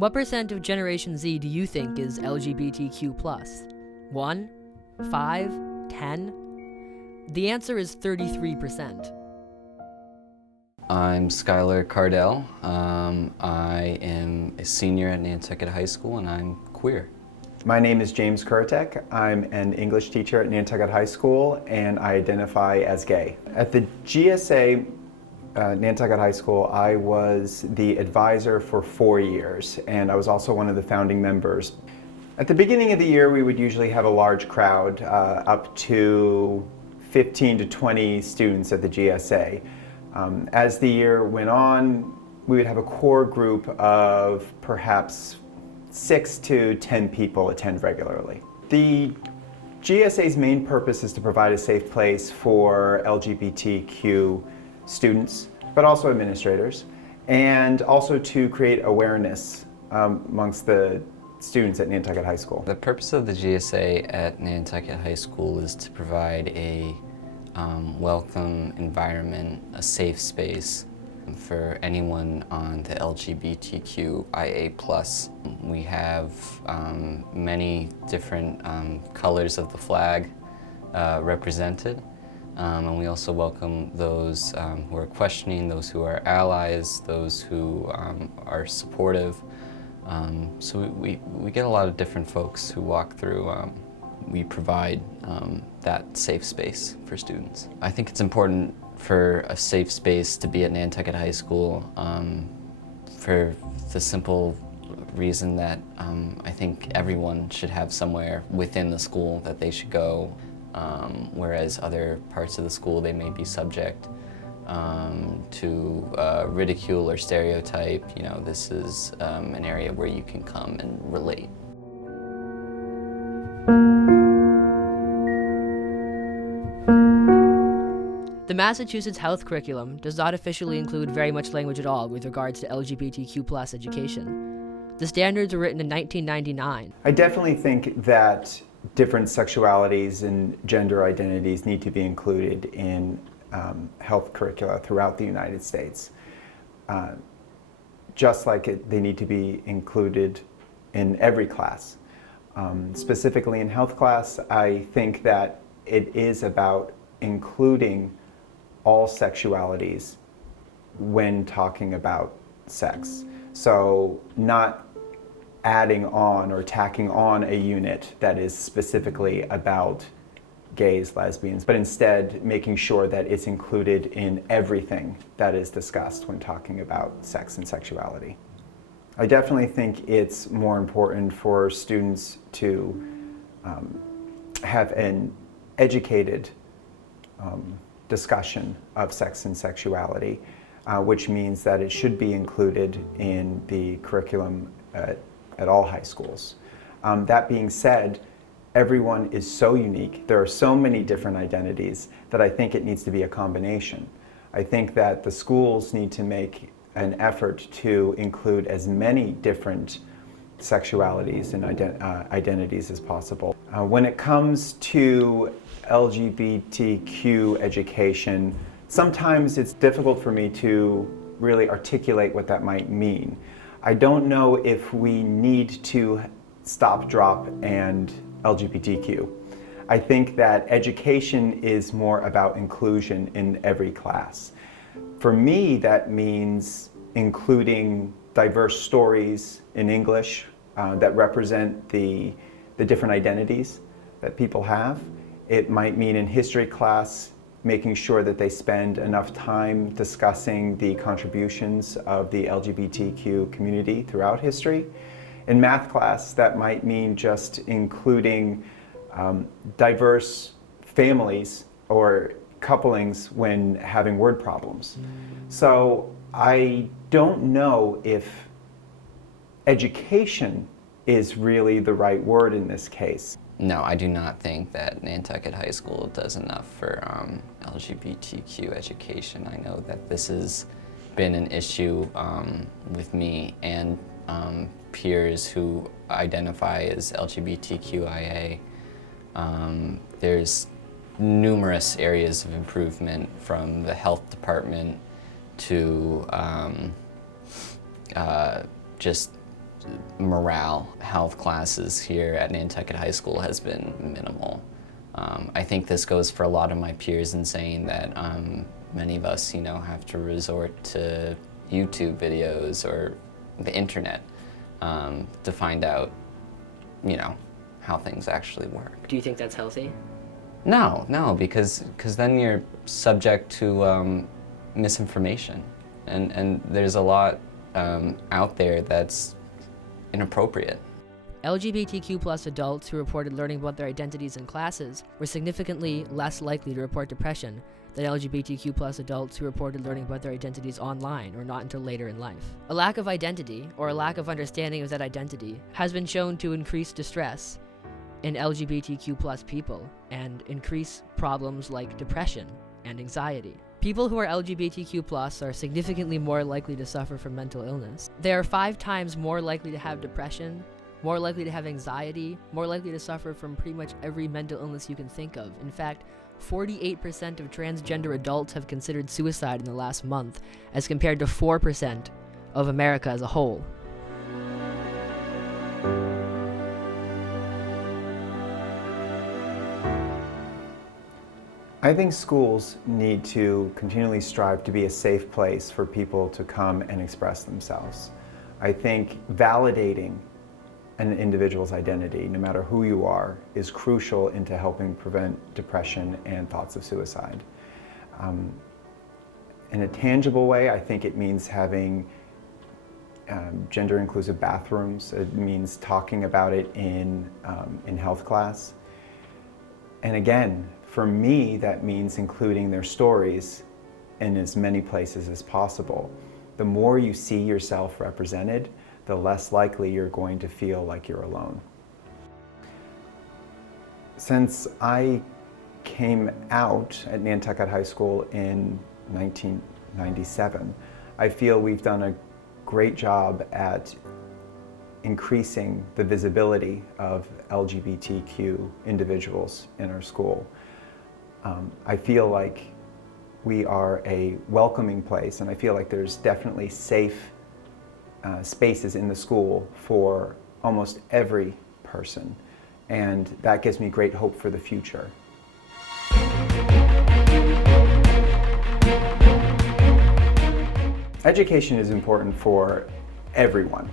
What percent of Generation Z do you think is LGBTQ+? 1? 5? 10? The answer is 33%. I'm Skylar Cardell. I am a senior at Nantucket High School and I'm queer. My name is James Kurtek. I'm an English teacher at Nantucket High School and I identify as gay. At the GSA Nantucket High School, I was the advisor for 4 years and I was also one of the founding members. At the beginning of the year, we would usually have a large crowd, up to 15 to 20 students at the GSA. As the year went on, we would have a core group of perhaps 6 to 10 people attend regularly. The GSA's main purpose is to provide a safe place for LGBTQ students, but also administrators, and also to create awareness amongst the students at Nantucket High School. The purpose of the GSA at Nantucket High School is to provide a welcome environment, a safe space for anyone on the LGBTQIA+. We have many different colors of the flag represented, and we also welcome those who are questioning, those who are allies, those who are supportive. So we get a lot of different folks who walk through. We provide that safe space for students. I think it's important for a safe space to be at Nantucket High School for the simple reason that I think everyone should have somewhere within the school that they should go, whereas other parts of the school they may be subject to ridicule or stereotype. You know, this is an area where you can come and relate. The Massachusetts health curriculum does not officially include very much language at all with regards to LGBTQ+ education. The standards were written in 1999. I definitely think that different sexualities and gender identities need to be included in health curricula throughout the United States. Just like they need to be included in every class. Specifically in health class, I think that it is about including all sexualities when talking about sex. So not adding on or tacking on a unit that is specifically about gays, lesbians, but instead making sure that it's included in everything that is discussed when talking about sex and sexuality. I definitely think it's more important for students to have an educated discussion of sex and sexuality, which means that it should be included in the curriculum at all high schools. That being said, everyone is so unique. There are so many different identities that I think it needs to be a combination. I think that the schools need to make an effort to include as many different sexualities and identities as possible. When it comes to LGBTQ education, sometimes it's difficult for me to really articulate what that might mean. I don't know if we need to stop, drop, and LGBTQ. I think that education is more about inclusion in every class. For me, that means including diverse stories in English that represent the different identities that people have. It might mean in history class, making sure that they spend enough time discussing the contributions of the LGBTQ community throughout history. In math class, that might mean just including diverse families or couplings when having word problems. So I don't know if education is really the right word in this case. No, I do not think that Nantucket High School does enough for LGBTQ education. I know that this has been an issue with me and peers who identify as LGBTQIA. There's numerous areas of improvement, from the health department to just morale health classes here at Nantucket High School has been minimal. I think this goes for a lot of my peers in saying that many of us, have to resort to YouTube videos or the internet to find out, how things actually work. Do you think that's healthy? No, because then you're subject to misinformation, and there's a lot out there that's inappropriate. LGBTQ plus adults who reported learning about their identities in classes were significantly less likely to report depression than LGBTQ plus adults who reported learning about their identities online or not until later in life. A lack of identity, or a lack of understanding of that identity, has been shown to increase distress in LGBTQ plus people and increase problems like depression and anxiety. People who are LGBTQ plus are significantly more likely to suffer from mental illness. They are 5 times more likely to have depression, more likely to have anxiety, more likely to suffer from pretty much every mental illness you can think of. In fact, 48% of transgender adults have considered suicide in the last month, as compared to 4% of America as a whole. I think schools need to continually strive to be a safe place for people to come and express themselves. I think validating an individual's identity, no matter who you are, is crucial into helping prevent depression and thoughts of suicide. In a tangible way, I think it means having gender-inclusive bathrooms. It means talking about it in health class. And again, for me, that means including their stories in as many places as possible. The more you see yourself represented, the less likely you're going to feel like you're alone. Since I came out at Nantucket High School in 1997, I feel we've done a great job at increasing the visibility of LGBTQ individuals in our school. I feel like we are a welcoming place, and I feel like there's definitely safe spaces in the school for almost every person, and that gives me great hope for the future. Education is important for everyone.